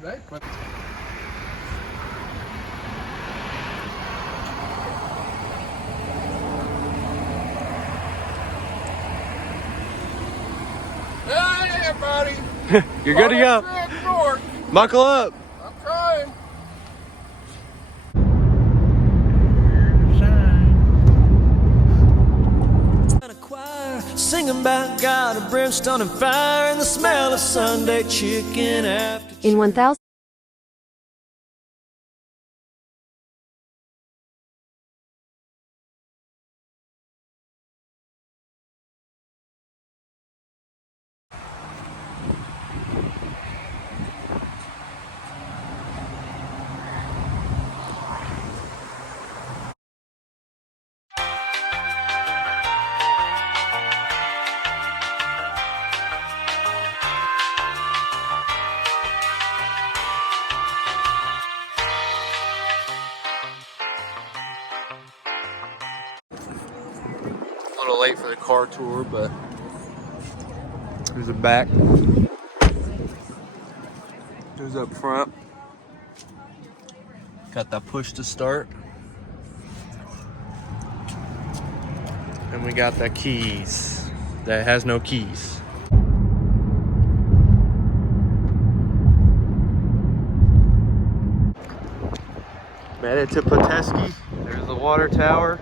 today. But hey, buddy. You're good to go. North. Buckle up. I'm trying. Singing about God of brimstone and fire and the smell of Sunday chicken after In 1000. A little late for the car tour, but who's it back? Who's up front? Got that push to start. And we got that keys that has no keys. Made it to Petoskey. There's the water tower.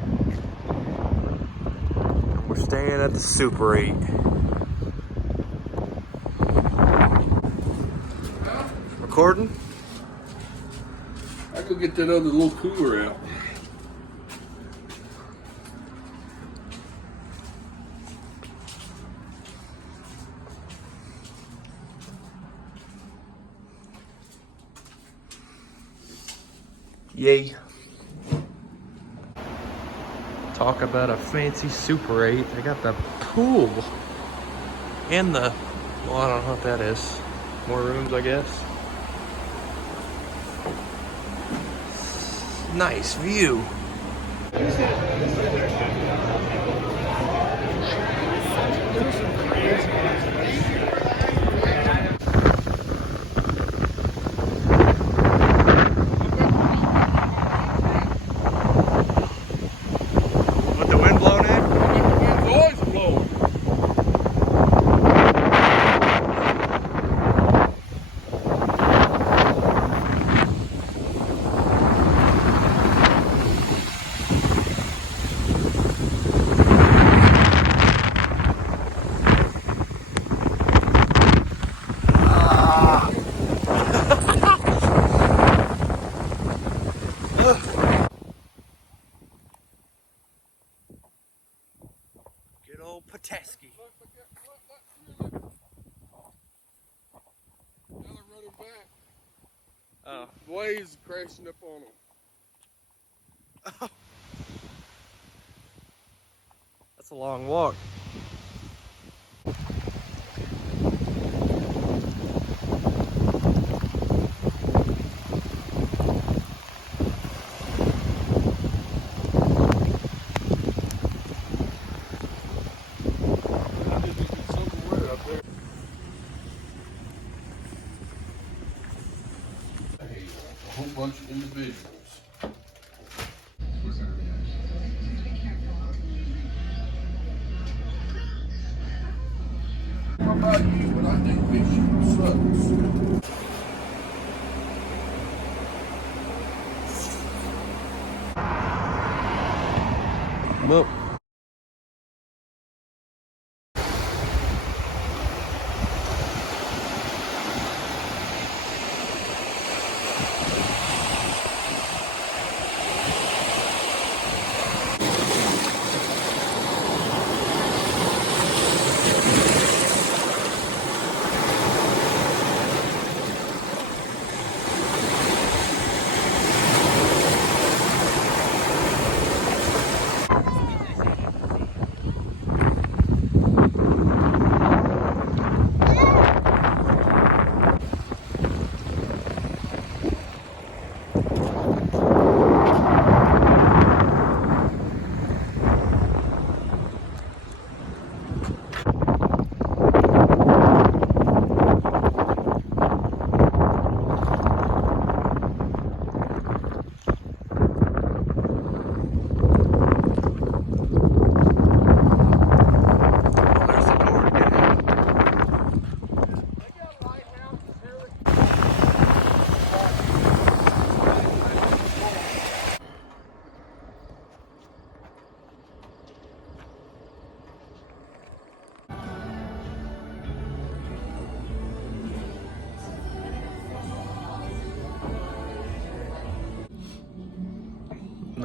And we're staying at the Super 8. Recording? I go get that other little cooler out. Yay. Talk about a fancy Super 8. They got the pool and the, well, I don't know what that is. More rooms, I guess. Nice view. With the wind blowing in? The wind's always blowing. Good old Petoskey. Now they're running back. Oh. Waves crashing up on them. That's a long walk. A whole bunch of individuals. How about you? But I think Bishop sucks. Well.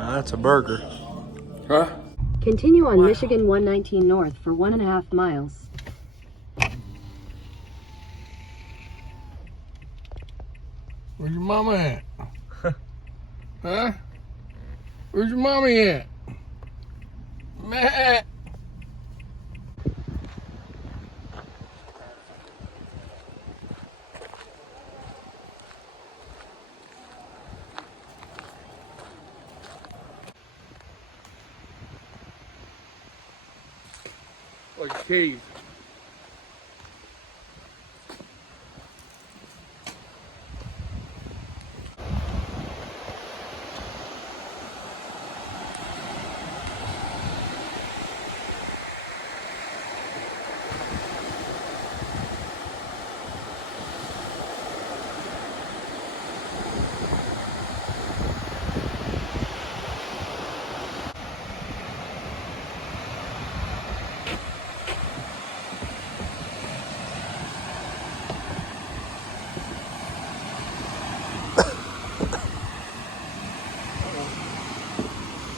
Nah, that's a burger. Huh? Continue on Michigan 119 North for 1.5 miles. Where's your mama at? Huh? Where's your mommy at? Matt. Like a cave.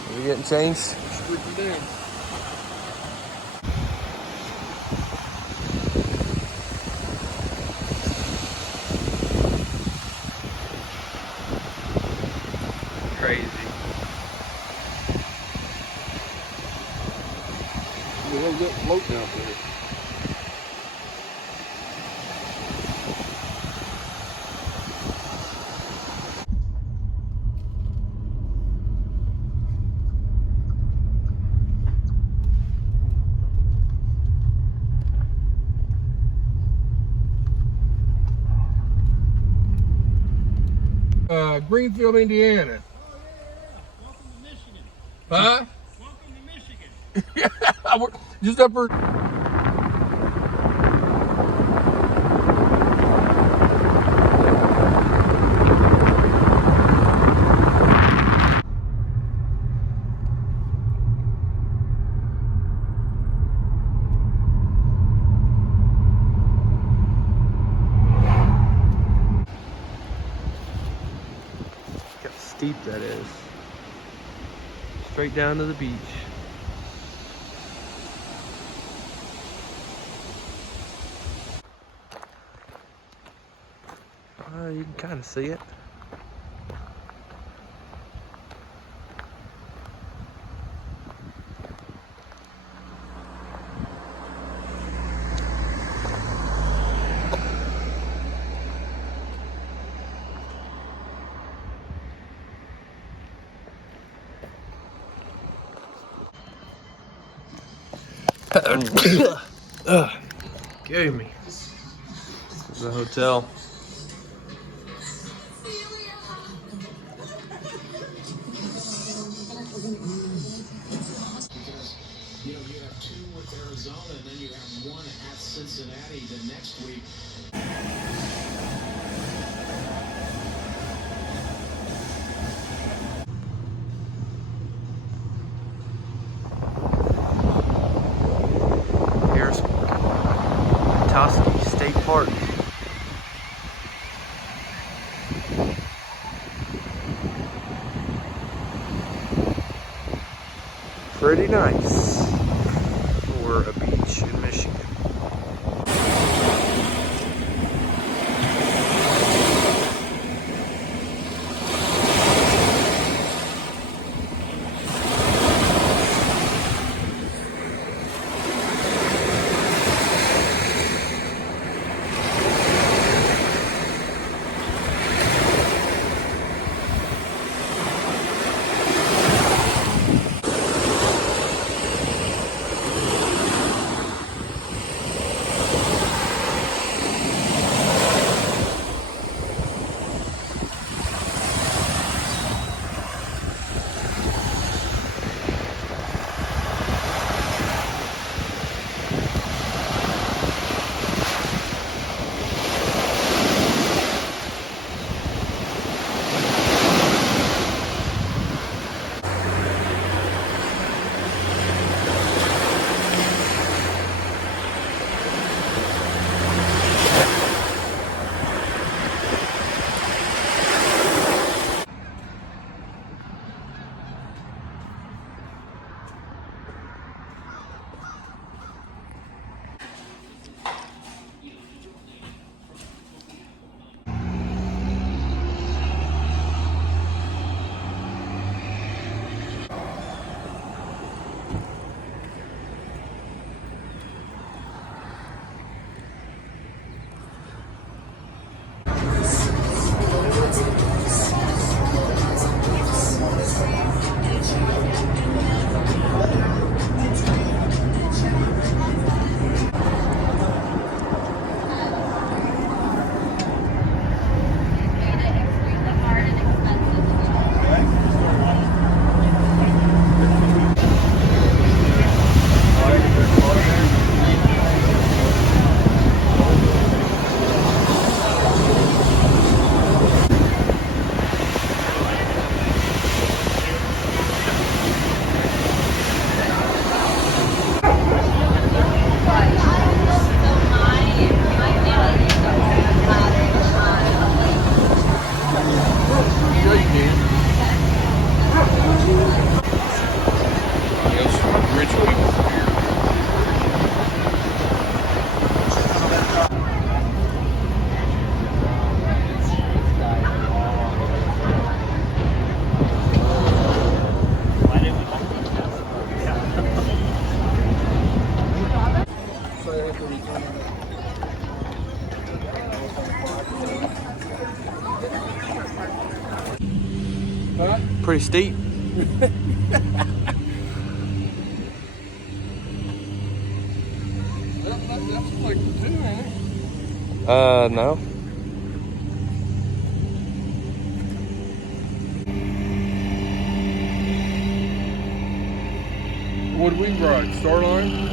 Are you getting changed? Squeaky down. Crazy. The hell's that floating out there? Greenfield, Indiana. Welcome to Michigan. Huh? Welcome to Michigan. Yeah, we're just up for. Look how steep that is. Straight down to the beach. You can kind of see it. Gave me. The hotel. You have 2 with Arizona, and then you have 1 at Cincinnati the next week. Here's Petoskey State Park. Pretty nice for a beach in Michigan. Pretty steep. That's like 2, ain't it? No. What do we ride? Starline?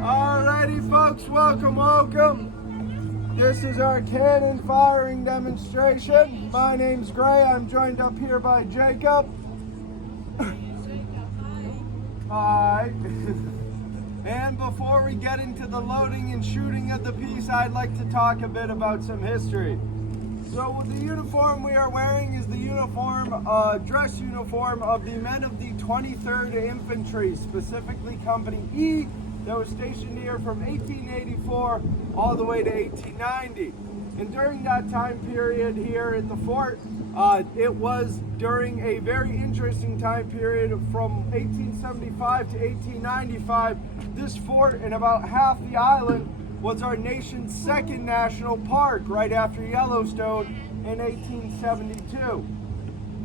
Alrighty folks, welcome. This is our cannon firing demonstration. My name's Gray, I'm joined up here by Jacob. Hi. And before we get into the loading and shooting of the piece, I'd like to talk a bit about some history. So the uniform we are wearing is the dress uniform of the men of the 23rd Infantry, specifically Company E, that was stationed here from 1884 all the way to 1890. And during that time period here at the fort, it was during a very interesting time period from 1875 to 1895. This fort and about half the island was our nation's second national park, right after Yellowstone in 1872.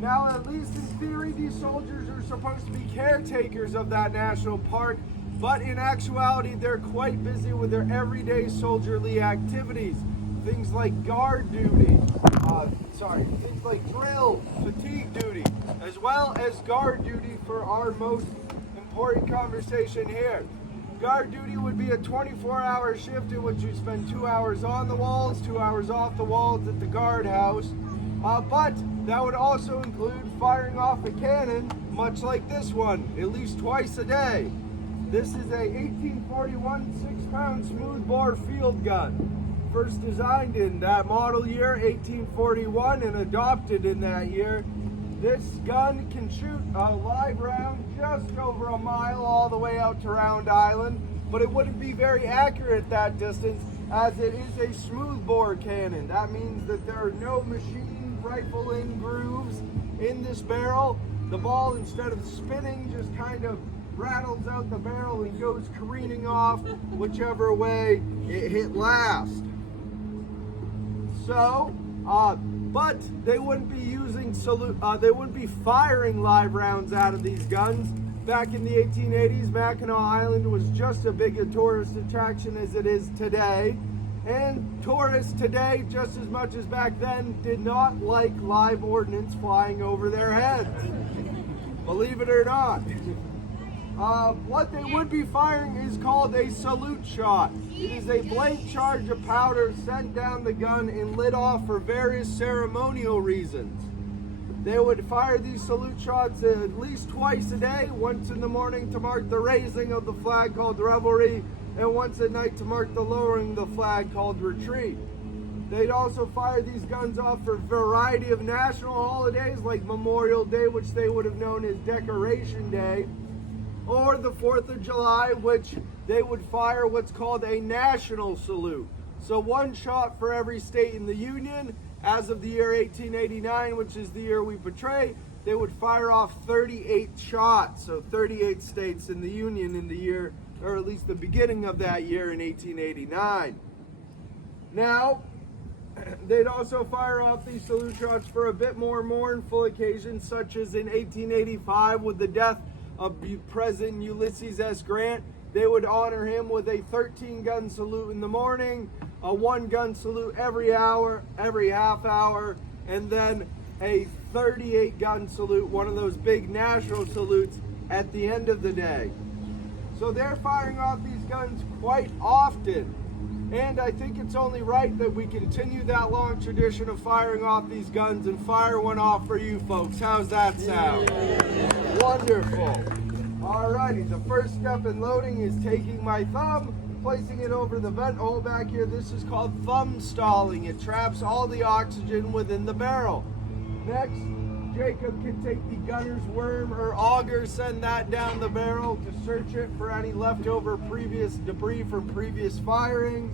Now, at least in theory, these soldiers are supposed to be caretakers of that national park, but in actuality, they're quite busy with their everyday soldierly activities. Things like guard duty, things like drill, fatigue duty, as well as guard duty for our most important conversation here. Guard duty would be a 24-hour shift in which you spend 2 hours on the walls, 2 hours off the walls at the guardhouse. But that would also include firing off a cannon, much like this one, at least twice a day. This is a 1841 6-pound smoothbore field gun. First designed in that model year, 1841, and adopted in that year. This gun can shoot a live round just over a mile all the way out to Round Island, but it wouldn't be very accurate at that distance as it is a smoothbore cannon. That means that there are no machine rifle-in grooves in this barrel. The ball, instead of spinning, just kind of rattles out the barrel and goes careening off whichever way it hit last. So, but they wouldn't be they wouldn't be firing live rounds out of these guns. Back in the 1880s, Mackinac Island was just as big a tourist attraction as it is today. And tourists today, just as much as back then, did not like live ordnance flying over their heads. Believe it or not. What they would be firing is called a salute shot. It is a blank charge of powder sent down the gun and lit off for various ceremonial reasons. They would fire these salute shots at least twice a day, once in the morning to mark the raising of the flag called revelry, and once at night to mark the lowering of the flag called retreat. They'd also fire these guns off for a variety of national holidays like Memorial Day, which they would have known as Decoration Day, or the 4th of July, which they would fire what's called a national salute. So one shot for every state in the Union. As of the year 1889, which is the year we portray, they would fire off 38 shots. So 38 states in the Union in the year, or at least the beginning of that year in 1889. Now, they'd also fire off these salute shots for a bit more mournful occasions, such as in 1885 with the death of President Ulysses S. Grant. They would honor him with a 13-gun salute in the morning, a 1-gun salute every hour, every half hour, and then a 38-gun salute, one of those big national salutes, at the end of the day. So they're firing off these guns quite often. And I think it's only right that we continue that long tradition of firing off these guns and fire one off for you folks. How's that sound? Yeah. Wonderful. Alrighty, the first step in loading is taking my thumb, placing it over the vent hole back here. This is called thumb stalling. It traps all the oxygen within the barrel. Next, Jacob can take the gunner's worm or auger, send that down the barrel to search it for any leftover previous debris from previous firings,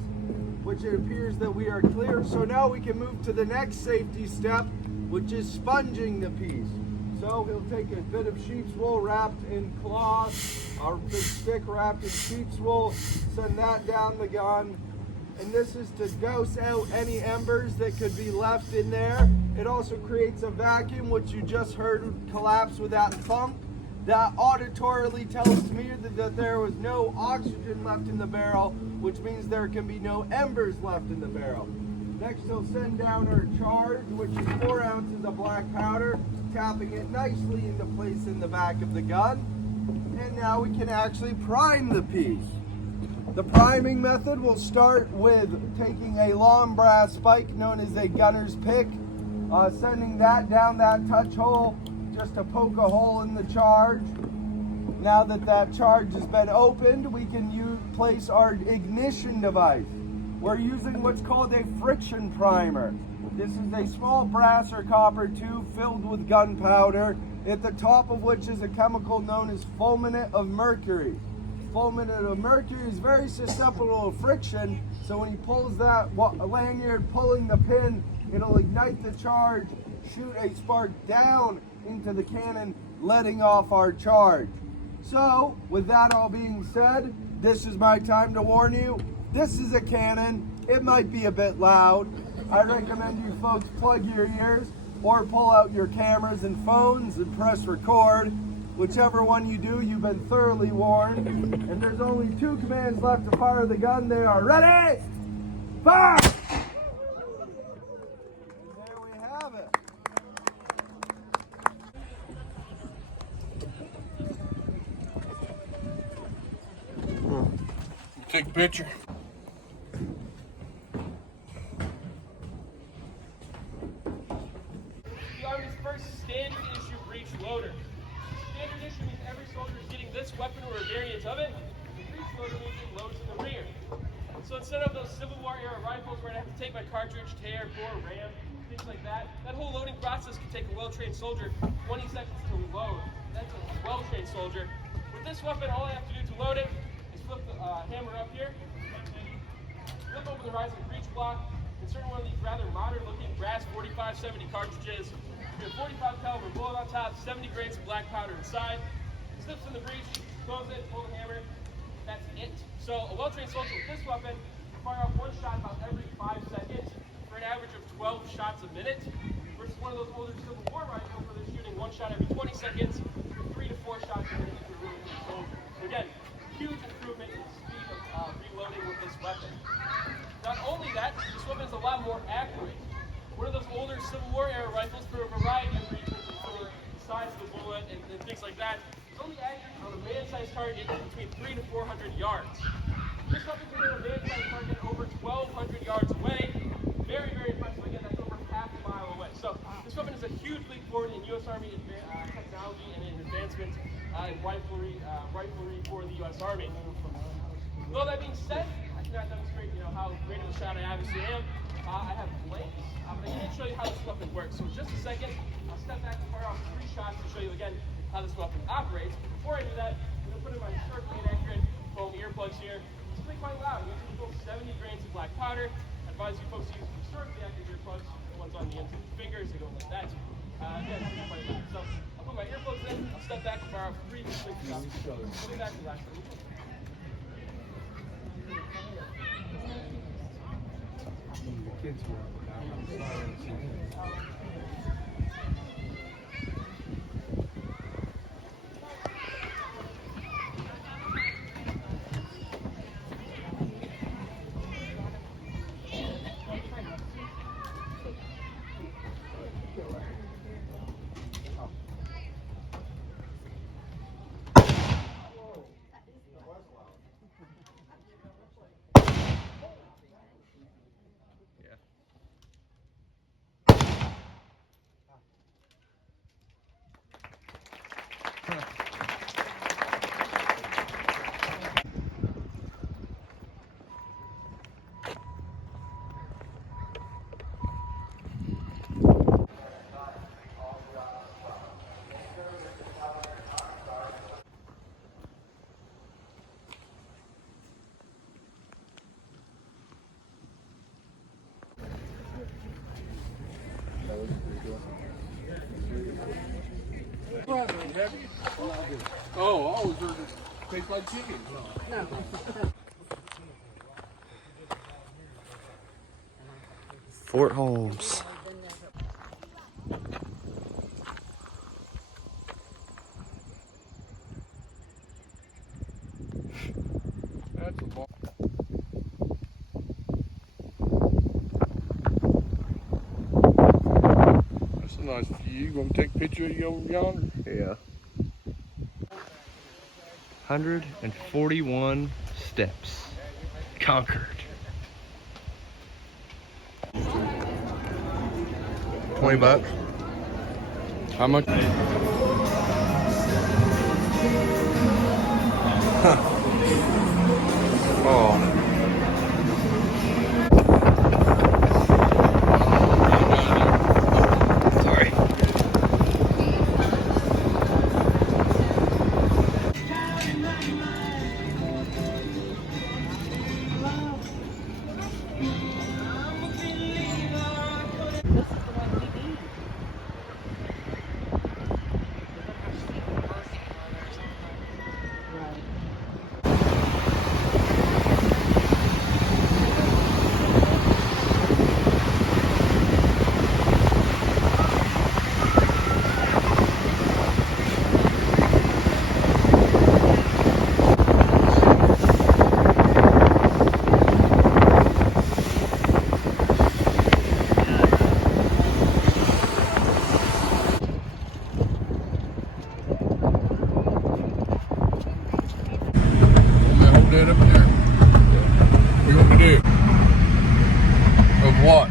which it appears that we are clear. So now we can move to the next safety step, which is sponging the piece. So he'll take a bit of sheep's wool wrapped in cloth, our big stick wrapped in sheep's wool, send that down the gun. And this is to douse out any embers that could be left in there. It also creates a vacuum, which you just heard collapse with that thump. That auditorily tells me that there was no oxygen left in the barrel, which means there can be no embers left in the barrel. Next, he'll send down our charge, which is 4 ounces of black powder, tapping it nicely into place in the back of the gun. And now we can actually prime the piece. The priming method will start with taking a long brass spike known as a gunner's pick, sending that down that touch hole just to poke a hole in the charge. Now that that charge has been opened, we can place our ignition device. We're using what's called a friction primer. This is a small brass or copper tube filled with gunpowder, at the top of which is a chemical known as fulminate of mercury. Fulminate of mercury is very susceptible to friction, so when he pulls that lanyard, pulling the pin, it'll ignite the charge, shoot a spark down into the cannon, letting off our charge. So, with that all being said, this is my time to warn you. This is a cannon. It might be a bit loud. I recommend you folks plug your ears or pull out your cameras and phones and press record. Whichever one you do, you've been thoroughly warned. And there's only 2 commands left to fire the gun. They are ready, fire! And there we have it. Take a picture. The Army's first standard issue breech loader. Standard issue means every soldier is getting this weapon or a variant of it. The breech loader means it loads in the rear. So instead of those Civil War era rifles where I have to take my cartridge, tear, bore, ram, things like that, that whole loading process can take a well-trained soldier 20 seconds to load. That's a well-trained soldier. With this weapon, all I have to do to load it is flip the hammer up here, flip open the rising breech block, insert one of these rather modern-looking brass 45-70 cartridges. We have 45 caliber bullet on top, 70 grains of black powder inside. Slips in the breech, close it, pull the hammer. That's it. So a well-trained soldier with this weapon can fire off 1 shot about every 5 seconds for an average of 12 shots a minute, versus one of those older Civil War rifles where they're shooting 1 shot every 20 seconds for 3 to 4 shots a minute if you're really good soldier. So again, huge improvement in the speed of reloading with this weapon. Not only that, this weapon is a lot more accurate. One of those older Civil War era rifles, for a variety of reasons, for the size of the bullet and things like that, is only accurate on a man-sized target between 300 to 400 yards. This weapon can hit a man-sized target over 1,200 yards away. Very, very impressive. Again, that's over half a mile away. So this weapon is a huge leap forward in U.S. Army technology and in advancement in riflery for the U.S. Army. With all that being said, I cannot demonstrate how great of a shot I obviously am. I have blanks, but I can't show you how this weapon works. So in just a second, I'll step back and fire off 3 shots to show you again how this weapon operates. Before I do that, I'm going to put in my historically inaccurate foam earplugs here. It's really quite loud. You can put 70 grains of black powder. I advise you folks to use historically accurate earplugs. The ones on the ends of your fingers, they go like that. Again, it's quite loud. So I'll put my earplugs in, I'll step back and fire off 3 quick shots. I'll be back to the last one. Kids Oh, I always heard it tastes like chicken. Fort Holmes. That's a bar. That's a nice view. You gonna take a picture of you over yonder? Yeah. 141 steps conquered. 20 bucks. How much? Oh. Sorry. Hold that up there. What you want me to do? Of what?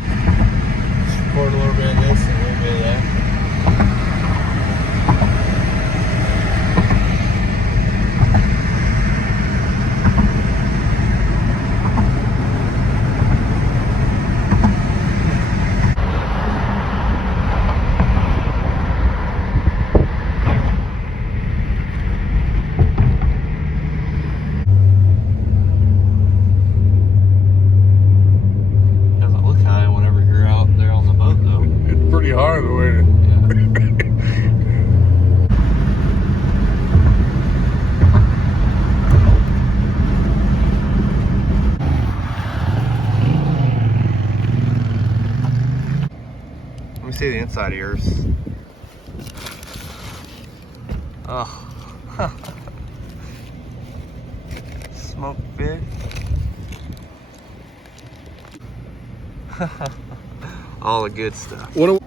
Pour a little bit of this and a little bit of that. Doesn't look high whenever you're out there on the boat, though. It's pretty hard though, ain't it? Let me see the inside of yours. Oh. Smoked fish. All the good stuff. What do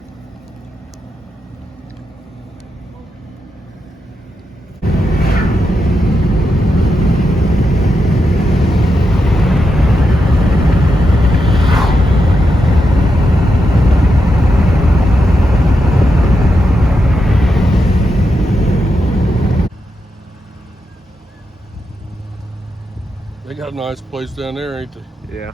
They got a nice place down there, ain't they? Yeah.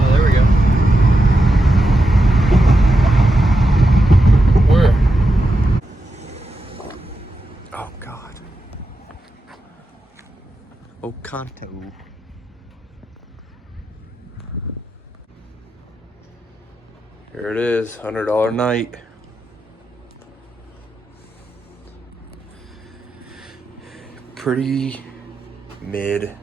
Oh, there we go. Where? Oh, God. Oconto. Here it is, $100 night. Pretty mid.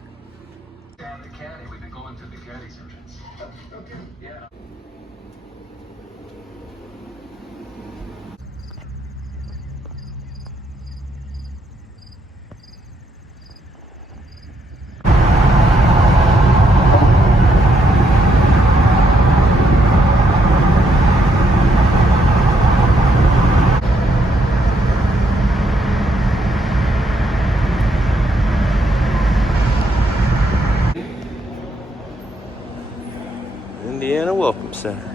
Indiana Welcome Center.